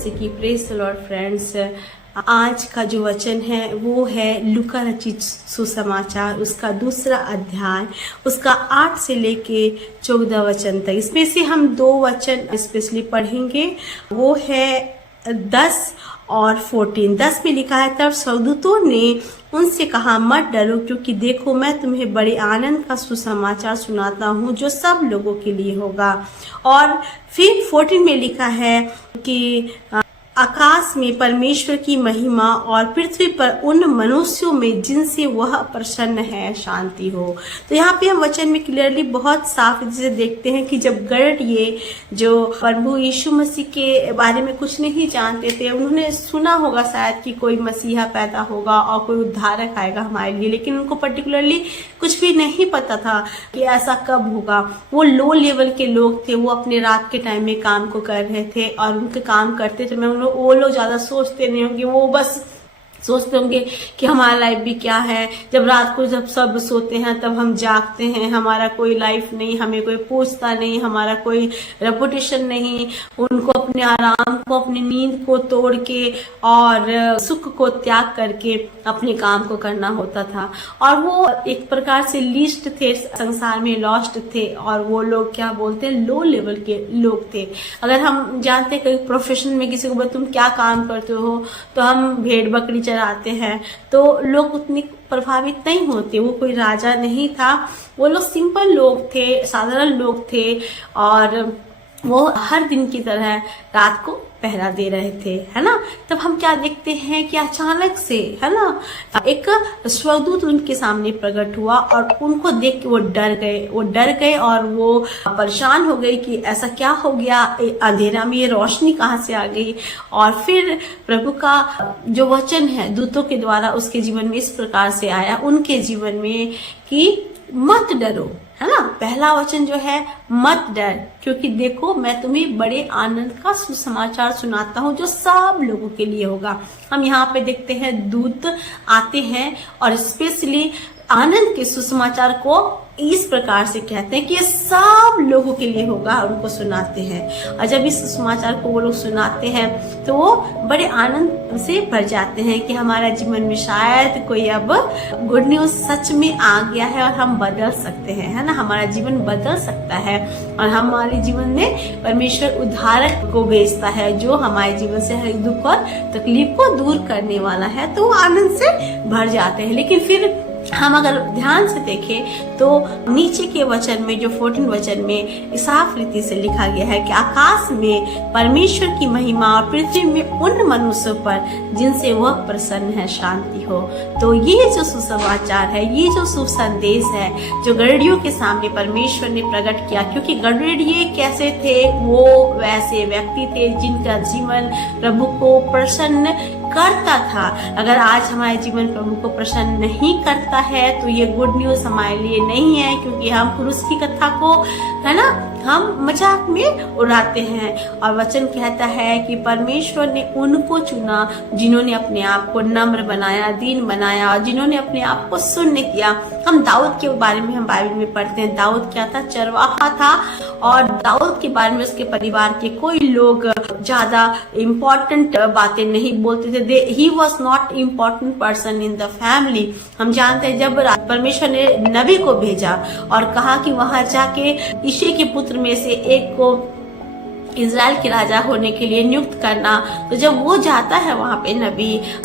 जैसे कि praise the Lord friends, आज का जो वचन है वो है लूका रचित सुसमाचार, उसका 2 अध्याय, उसका 8 से लेके 14 वचन तक। इसमें से हम 2 वचन स्पेशली पढ़ेंगे, वो है 10 और 14। 10 में लिखा है, तब स्वर्गदूतों ने उनसे कहा, मत डरो, क्योंकि देखो मैं तुम्हें बड़े आनंद का सुसमाचार सुनाता हूँ जो सब लोगों के लिए होगा। और फिर 14 में लिखा है कि आकाश में परमेश्वर की महिमा और पृथ्वी पर उन मनुष्यों में जिनसे वह प्रसन्न है शांति हो। तो यहाँ पे हम वचन में क्लियरली बहुत साफ से देखते हैं कि जब गढ़ ये जो प्रभु यीशु मसीह के बारे में कुछ नहीं जानते थे, उन्होंने सुना होगा शायद कि कोई मसीहा पैदा होगा और कोई उद्धारक आएगा हमारे लिए, लेकिन उनको पर्टिकुलरली कुछ भी नहीं पता था कि ऐसा कब होगा। वो लो लेवल के लोग थे, वो अपने रात के टाइम में काम को कर रहे थे और उनके काम करते थे। वो लोग ज्यादा सोचते नहीं होंगे, वो बस सोचते होंगे कि हमारा लाइफ भी क्या है। जब रात को जब सब सोते हैं तब हम जागते हैं, हमारा कोई लाइफ नहीं, हमें कोई पूछता नहीं, हमारा कोई रेपुटेशन नहीं। उनको अपने आराम को, अपनी नींद को तोड़ के और सुख को त्याग करके अपने काम को करना होता था। और वो एक प्रकार से लिस्ट थे, संसार में लॉस्ट थे, और वो लोग क्या बोलते हैं, लो लेवल के लोग थे। अगर हम जानते हैं कि प्रोफेशन में किसी को तुम क्या काम करते हो, तो हम भेड़ बकरी चराते हैं, तो लोग उतनी प्रभावित नहीं होते। वो कोई राजा नहीं था, वो लोग सिंपल लोग थे, साधारण लोग थे, और वो हर दिन की तरह रात को पहरा दे रहे थे, है ना। तब हम क्या देखते हैं कि अचानक से, है ना, एक स्वर्गदूत उनके सामने प्रकट हुआ और उनको देख के वो डर गए और वो परेशान हो गए कि ऐसा क्या हो गया, अंधेरा में ये रोशनी कहाँ से आ गई। और फिर प्रभु का जो वचन है दूतों के द्वारा उसके जीवन में इस प्रकार से आया, उनके जीवन में, कि मत डरो, है ना। पहला वचन जो है, मत डर, क्योंकि देखो मैं तुम्हें बड़े आनंद का सुसमाचार सुनाता हूँ जो सब लोगों के लिए होगा। हम यहाँ पे देखते हैं दूत आते हैं और स्पेशली आनंद के सुसमाचार को इस प्रकार से कहते हैं कि ये सब लोगों के लिए होगा, उनको सुनाते हैं। और जब इस समाचार को वो लोग सुनाते हैं तो वो बड़े आनंद से भर जाते हैं कि हमारा जीवन में शायद कोई अब गुड न्यूज सच में आ गया है और हम बदल सकते हैं, है ना। हमारा जीवन बदल सकता है और हमारे जीवन में परमेश्वर उद्धारक को भेजता है जो हमारे जीवन से हर दुख और तकलीफ को दूर करने वाला है। तो वो आनंद से भर जाते हैं। लेकिन फिर हम अगर ध्यान से देखें तो नीचे के वचन में, जो 14 वचन में साफ रीति से लिखा गया है कि आकाश में परमेश्वर की महिमा और पृथ्वी में उन मनुष्यों पर जिनसे वह प्रसन्न है शांति हो। तो ये जो सुसमाचार है, ये जो शुभ संदेश है जो गड़रियों के सामने परमेश्वर ने प्रकट किया, क्योंकि गड़रिये कैसे थे, वो वैसे व्यक्ति थे जिनका जीवन प्रभु को प्रसन्न करता था। अगर आज हमारे जीवन प्रभु को प्रसन्न नहीं करता है तो ये गुड न्यूज हमारे लिए नहीं है, क्योंकि हम क्रूस की कथा को, है ना, हम मजाक में उड़ाते हैं। और वचन कहता है कि परमेश्वर ने उनको चुना जिन्होंने अपने आप को नम्र बनाया, दीन बनाया, और जिन्होंने अपने आप को शून्य किया। हम दाऊद के बारे में हम बाइबल में पढ़ते हैं, दाऊद क्या था, चरवाहा था, और दाऊद के बारे में उसके परिवार के कोई लोग ज्यादा इम्पोर्टेंट बातें नहीं बोलते थे। He was not important person in the family. हम जानते हैं जब परमेश्वर ने नबी को भेजा और कहा कि वहां जाके ईशे के पुत्र में से एक को इज़राइल के राजा होने के लिए नियुक्त करना, तो जब वो जाता है वहां पे,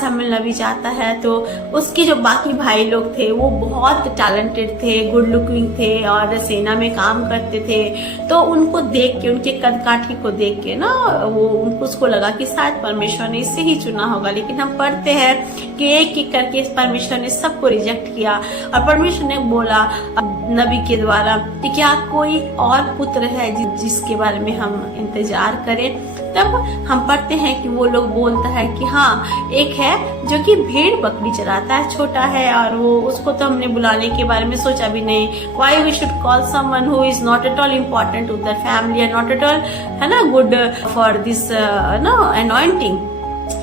शमूएल नबी जाता है, तो उसके जो बाकी भाई लोग थे वो बहुत टैलेंटेड थे, गुड लुकिंग थे और सेना में काम करते थे। तो उनको देख के, उनके कद काठी को देख के ना, वो उनको उसको लगा कि शायद परमेश्वर ने इससे ही चुना होगा। लेकिन हम पढ़ते हैं कि एक एक करके परमेश्वर ने सबको रिजेक्ट किया और परमेश्वर ने बोला नबी के द्वारा कि क्या कोई और पुत्र है जिसके बारे में हम इंतजार करें। तब हम पढ़ते हैं कि वो लोग बोलता है कि हाँ, एक है जो कि भेड़ बकरी चराता है, छोटा है, और वो उसको तो हमने बुलाने के बारे में सोचा भी नहीं। Why we should call someone who is not at all important to the family, not at all, है ना, good for this no anointing.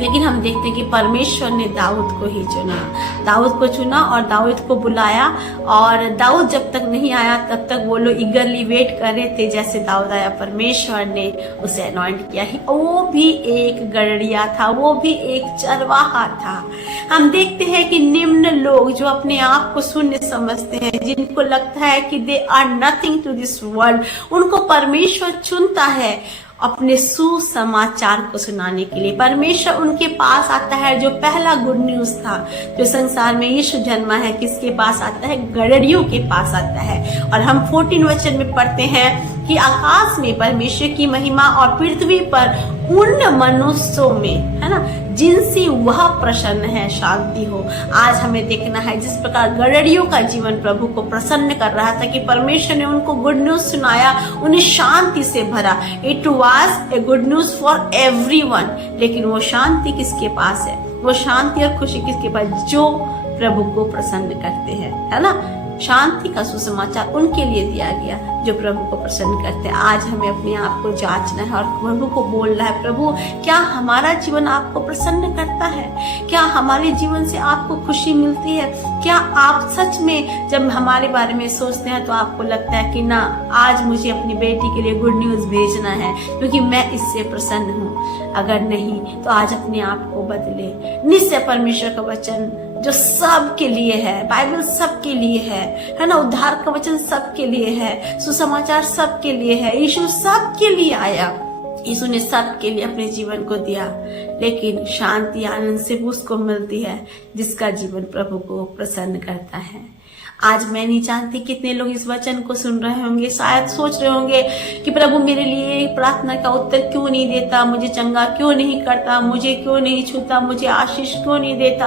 लेकिन हम देखते हैं कि परमेश्वर ने दाऊद को ही चुना, दाऊद को चुना और दाऊद को बुलाया। और दाऊद जब तक नहीं आया तब तक वो लोग ईगरली वेट कर रहे थे। जैसे दाऊद आया, परमेश्वर ने उसे अनॉइंट किया ही। वो भी एक गड़रिया था, वो भी एक चरवाहा था। हम देखते हैं कि निम्न लोग जो अपने आप को शून्य समझते हैं, जिनको लगता है कि they are nothing to this world, उनको परमेश्वर चुनता है अपने सुसमाचार को सुनाने के लिए। परमेश्वर उनके पास आता है। जो पहला गुड न्यूज था, जो संसार में यीशु जन्मा है, किसके पास आता है? गड़रियों के पास आता है। और हम 14 वचन में पढ़ते हैं कि आकाश में परमेश्वर की महिमा और पृथ्वी पर उन मनुष्यों में, है ना, जिनसे वह प्रसन्न है, शांति हो। आज हमें देखना है जिस प्रकार गड़रियों का जीवन प्रभु को प्रसन्न कर रहा था कि परमेश्वर ने उनको गुड न्यूज सुनाया, उन्हें शांति से भरा। It was a good news for everyone. लेकिन वो शांति किसके पास है? वो शांति और खुशी किसके पास? जो प्रभु को प्रसन्न करते हैं, है ना। शांति का सुसमाचार उनके लिए दिया गया जो प्रभु को प्रसन्न करते हैं। आज हमें अपने आप को जांचना है और प्रभु को बोलना है, प्रभु क्या हमारा जीवन आपको प्रसन्न करता है? क्या हमारे जीवन से आपको खुशी मिलती है? क्या आप सच में जब हमारे बारे में सोचते हैं तो आपको लगता है कि ना, आज मुझे अपनी बेटी के लिए गुड न्यूज भेजना है क्योंकि मैं इससे प्रसन्न हूँ? अगर नहीं तो आज अपने आप को बदले। निश्चय परमेश्वर का वचन जो सबके लिए है, बाइबल सबके लिए है ना, उद्धार का वचन सबके लिए है, सुसमाचार सबके लिए है। यीशु सबके लिए आया, यीशु ने सबके लिए अपने जीवन को दिया। लेकिन शांति आनंद सिर्फ उसको मिलती है जिसका जीवन प्रभु को प्रसन्न करता है। आज मैं नहीं जानती कितने लोग इस वचन को सुन रहे होंगे, शायद सोच रहे होंगे कि प्रभु मेरे लिए प्रार्थना का उत्तर क्यों नहीं देता, मुझे चंगा क्यों नहीं करता, मुझे क्यों नहीं छूता, मुझे आशीष क्यों नहीं देता।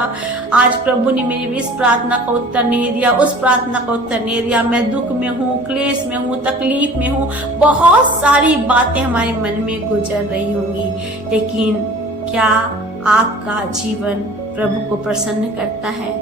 आज प्रभु ने मेरी इस प्रार्थना का उत्तर नहीं दिया, उस प्रार्थना का उत्तर नहीं दिया। मैं दुख में हूँ, क्लेश में हूँ, तकलीफ में हूँ। बहुत सारी बातें हमारे मन में गुजर रही होंगी, लेकिन क्या आपका जीवन प्रभु को प्रसन्न करता है?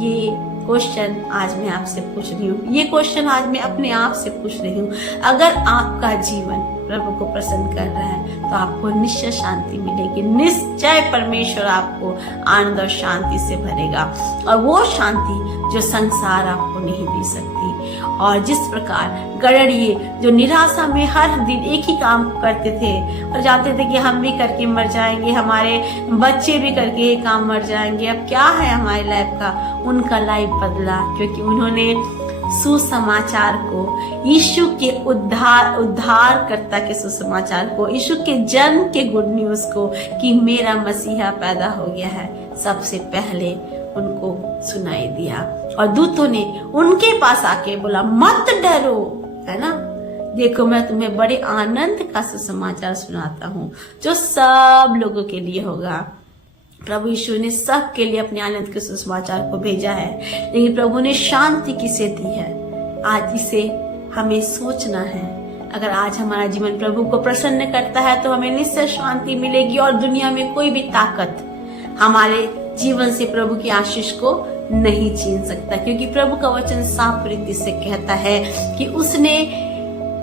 ये क्वेश्चन आज मैं आपसे पूछ रही हूँ, ये क्वेश्चन आज मैं अपने आप से पूछ रही हूँ। अगर आपका जीवन प्रभु को प्रसन्न कर रहा है तो आपको निश्चय शांति मिलेगी। निश्चय परमेश्वर आपको आनंद और शांति से भरेगा, और वो शांति जो संसार आपको नहीं दे सकती। और जिस प्रकार गड़रिये जो निराशा में हर दिन एक ही काम करते थे और जानते थे कि हम भी करके मर जाएंगे, हमारे बच्चे भी करके ये काम मर जाएंगे, अब क्या है हमारे लाइफ का, उनका लाइफ बदला क्योंकि उन्होंने सुसमाचार को, यीशु के उद्धारकर्ता के सुसमाचार को, यीशु के जन्म के गुड न्यूज को कि मेरा मसीहा पैदा हो गया है, सबसे पहले उनको सुनाई दिया। और दूतों ने उनके पास आके बोला, मत डरो, है ना, देखो मैं तुम्हें बड़े आनंद का सुसमाचार सुनाता हूँ जो सब लोगों के लिए होगा। प्रभु यीशु ने सबके लिए अपने आनंद के सुसमाचार को भेजा है, लेकिन प्रभु ने शांति किसे दी है? आज इसे हमें सोचना है। अगर आज हमारा जीवन प्रभु को प्रसन्न करता है तो हमें निश्चय शांति मिलेगी, और दुनिया में कोई भी ताकत हमारे जीवन से प्रभु की आशीष को नहीं छीन सकता, क्योंकि प्रभु का वचन साफ रीति से कहता है कि उसने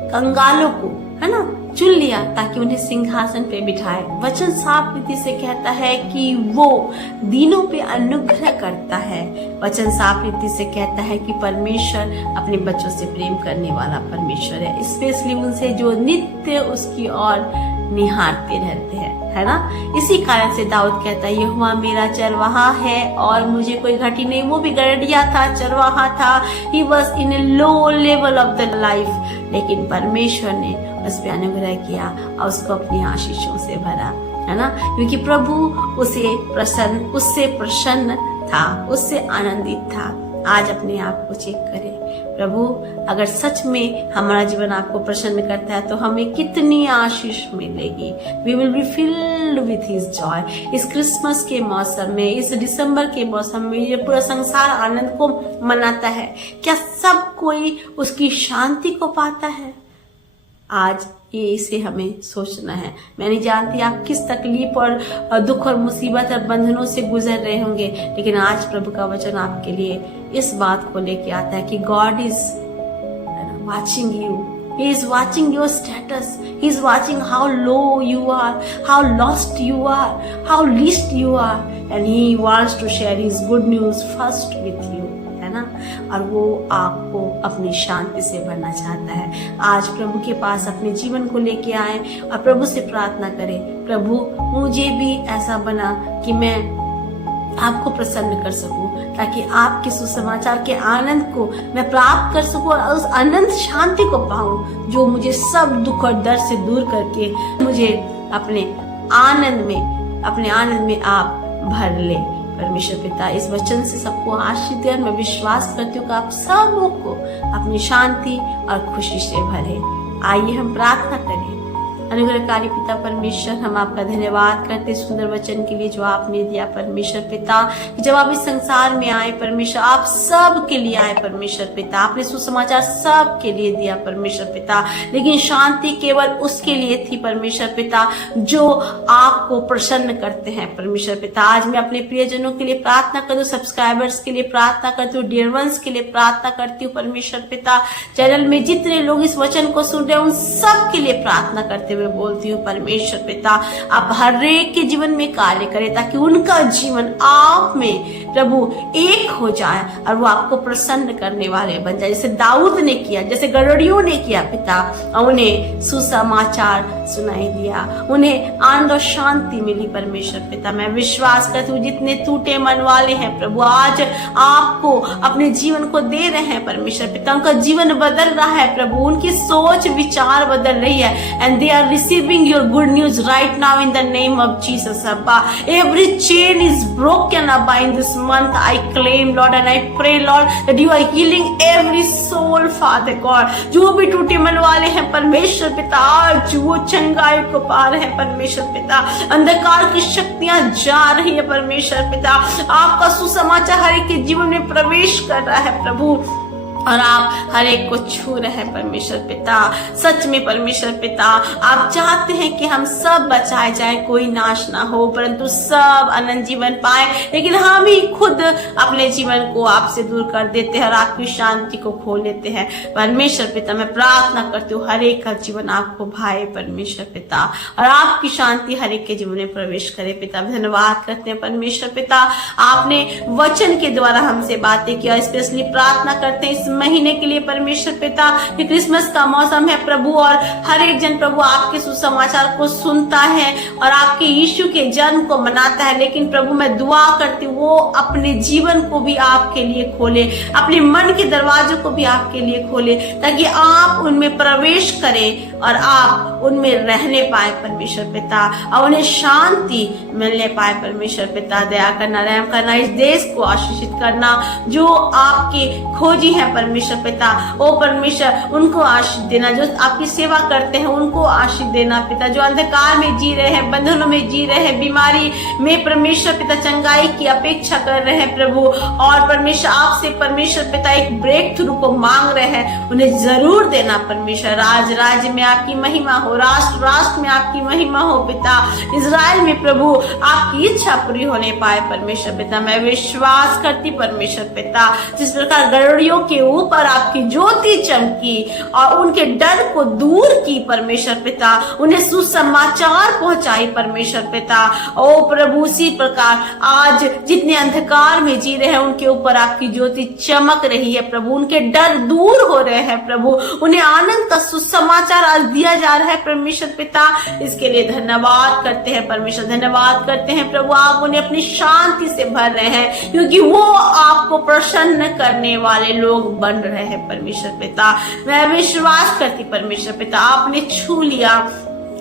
कंगालों को, है ना, चुन लिया ताकि उन्हें सिंहासन पे बिठाए। वचन साफ रीति से कहता है कि वो दीनों पे अनुग्रह करता है। वचन साफ रीति से कहता है कि परमेश्वर अपने बच्चों से प्रेम करने वाला परमेश्वर है, स्पेशली उनसे जो नित्य उसकी ओर निहारते रहते हैं, है ना। इसी कारण से दाऊद कहता है, यहोवा मेरा चरवाहा है और मुझे कोई घटी नहीं। वो भी गड़रिया था, चरवाहा था, he was in A low level of the life, लेकिन परमेश्वर ने उस पर अनुग्रह किया और उसको अपनी आशीषों से भरा, है ना, क्योंकि प्रभु उससे प्रसन्न था, उससे आनंदित था। आज अपने आप को चेक करें, प्रभु अगर सच में हमारा जीवन आपको प्रसन्न करता है तो हमें कितनी आशीष मिलेगी। We will be filled with his joy. इस क्रिसमस के मौसम में, इस दिसंबर के मौसम में ये पूरा संसार आनंद को मनाता है, क्या सब कोई उसकी शांति को पाता है? आज ये इसे हमें सोचना है। मैं नहीं जानती आप किस तकलीफ और दुख और मुसीबत और बंधनों से गुजर रहे होंगे, लेकिन आज प्रभु का वचन आपके लिए इस बात को लेके आता है कि God is watching you, He is watching your status. He is watching how low you are, how lost you are, how least you are, and He wants to share His good news first with you, है ना। और वो आपको अपनी शांति से भरना चाहता है। आज प्रभु के पास अपने जीवन को लेके आए और प्रभु से प्रार्थना करें, प्रभु मुझे भी ऐसा बना कि मैं आपको प्रसन्न कर सकूं, ताकि आपके सुसमाचार के आनंद को मैं प्राप्त कर सकूं और उस अनंत शांति को पाऊं जो मुझे सब दुख और दर्द से दूर करके मुझे अपने आनंद में आप भर ले। परमेश्वर पिता इस वचन से सबको आशीष दे। मैं विश्वास करती हूँ कि आप सबों को अपनी शांति और खुशी से भरे। आइए हम प्रार्थना करें। अनुग्रहकारी पिता परमेश्वर, हम आपका धन्यवाद करते सुंदर वचन के लिए जो आपने दिया परमेश्वर पिता। जब आप इस संसार में आए परमेश्वर, आप सब के लिए आए परमेश्वर पिता। आपने सुसमाचार सब के लिए दिया परमेश्वर पिता, लेकिन शांति केवल उसके लिए थी परमेश्वर पिता जो आपको प्रसन्न करते हैं परमेश्वर पिता। आज मैं अपने प्रियजनों के लिए प्रार्थना करती हूँ, सब्सक्राइबर्स के लिए प्रार्थना करती हूँ, डियर वंस के लिए प्रार्थना करती हूँ परमेश्वर पिता। चैनल में जितने लोग इस वचन को सुन रहे हैं उन सब के लिए प्रार्थना करते हुए बोलती हूँ परमेश्वर पिता, आप हर एक के जीवन में कार्य करें ताकि उनका जीवन आप में प्रभु एक हो जाए और वो आपको प्रसन्न करने वाले बन जाए, जैसे दाऊद ने किया, जैसे गड़रियों ने किया पिता। और उन्हें सुसमाचार सुनाई दिया, उन्हें आनंद और शांति मिली परमेश्वर पिता। मैं विश्वास करती हूँ जितने टूटे मन वाले हैं प्रभु आज आपको अपने जीवन को दे रहे हैं परमेश्वर पिता। उनका जीवन बदल रहा है प्रभु, उनकी सोच विचार बदल रही है, and they are receiving your good news right now in the name of Jesus, Abba. Every chain is broken, Abba, in this month. I claim, Lord, and I pray, Lord, that you are healing every soul, Father God. जो भी टूटे मन वाले हैं परमेश्वर पिता, आज वो चंगाई को पा रहे हैं परमेश्वर पिता। अंधकार की शक्तियां जा रही है परमेश्वर पिता। आपका सुसमाचार हर एक के जीवन में प्रवेश कर रहा है प्रभु, और आप हर एक को छू रहे हैं परमेश्वर पिता। सच में परमेश्वर पिता, आप चाहते हैं कि हम सब बचाए जाएं, कोई नाश ना हो, परंतु सब अनंत जीवन पाए। लेकिन हम ही खुद अपने जीवन को आपसे दूर कर देते हैं और आपकी शांति को खो लेते हैं परमेश्वर पिता। मैं प्रार्थना करती हूँ हर एक का जीवन आपको भाए परमेश्वर पिता, और आपकी शांति हर एक के जीवन में प्रवेश करे पिता। धन्यवाद करते हैं परमेश्वर पिता, आपने वचन के द्वारा हमसे बातें किया। स्पेशली प्रार्थना करते हैं इस महीने के लिए परमेश्वर पिता, ये क्रिसमस का मौसम है प्रभु, और हर एक जन प्रभु आपके सुसमाचार को सुनता है और आपके यीशु के जन्म को मनाता है। लेकिन प्रभु मैं दुआ करती हूँ वो अपने जीवन को भी आपके लिए खोले, अपने मन के दरवाजों को भी आपके लिए खोले, ताकि आप उनमें प्रवेश करें और आप उनमें रहने पाए परमेश्वर पिता, और उन्हें शांति मिलने पाए परमेश्वर पिता। दया करना, रहम करना, इस देश को आशीषित करना। जो आपके खोजी है परमेश्वर पिता, ओ परमेश्वर उनको आशीष देना। जो आपकी सेवा करते हैं उनको आशीष देना पिता। जो अंधकार में जी रहे हैं, बंधनों में जी रहे हैं, बीमारी में परमेश्वर पिता चंगाई की अपेक्षा कर रहे हैं प्रभु, और परमेश्वर आपसे परमेश्वर पिता एक ब्रेक थ्रू को मांग रहे हैं, उन्हें जरूर देना परमेश्वर। राज्य में आपकी महिमा हो, राष्ट्र में आपकी महिमा हो पिता। इजराइल में प्रभु आपकी इच्छा पूरी होने पाए परमेश्वर पिता। मैं विश्वास करती परमेश्वर पिता, जिस प्रकार गड़रियों के ऊपर आपकी ज्योति चमकी और उनके डर को दूर की परमेश्वर पिता, उन्हें सुसमाचार पहुंचाई परमेश्वर पिता। ओ प्रभु उसी प्रकार आज जितने अंधकार में जी रहे हैं उनके ऊपर आपकी ज्योति चमक रही है प्रभु, उनके डर दूर हो रहे हैं प्रभु, उन्हें आनंद का सुसमाचार आज दिया जा रहा है परमेश्वर पिता। इसके लिए धन्यवाद करते हैं परमेश्वर, धन्यवाद करते हैं प्रभु। आप उन्हें अपनी शांति से भर रहे हैं, क्योंकि वो आपको प्रसन्न करने वाले लोग बन रहे हैं परमेश्वर पिता। मैं विश्वास करती परमेश्वर पिता, आपने छू लिया,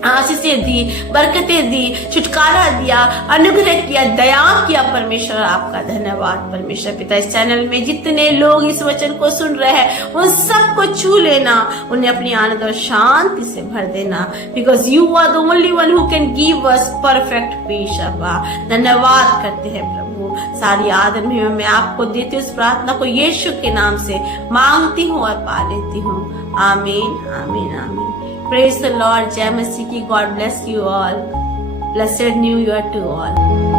आशीषें दी, बरकतें दी, छुटकारा दिया, अनुग्रह किया, दया किया परमेश्वर। आपका धन्यवाद परमेश्वर पिता। इस चैनल में जितने लोग इस वचन को सुन रहे हैं उन सबको छू लेना, उन्हें अपनी आनंद और शांति से भर देना, because you are the only one who can give us perfect peace. धन्यवाद करते हैं प्रभु, सारी आदर में मैं आपको देती हूँ। इस प्रार्थना को यीशु के नाम से मांगती हूँ और पा लेती हूँ। आमीन, आमीन, आमीन। Praise the Lord. Jai Masihi ki. God bless you all. Blessed New Year to all.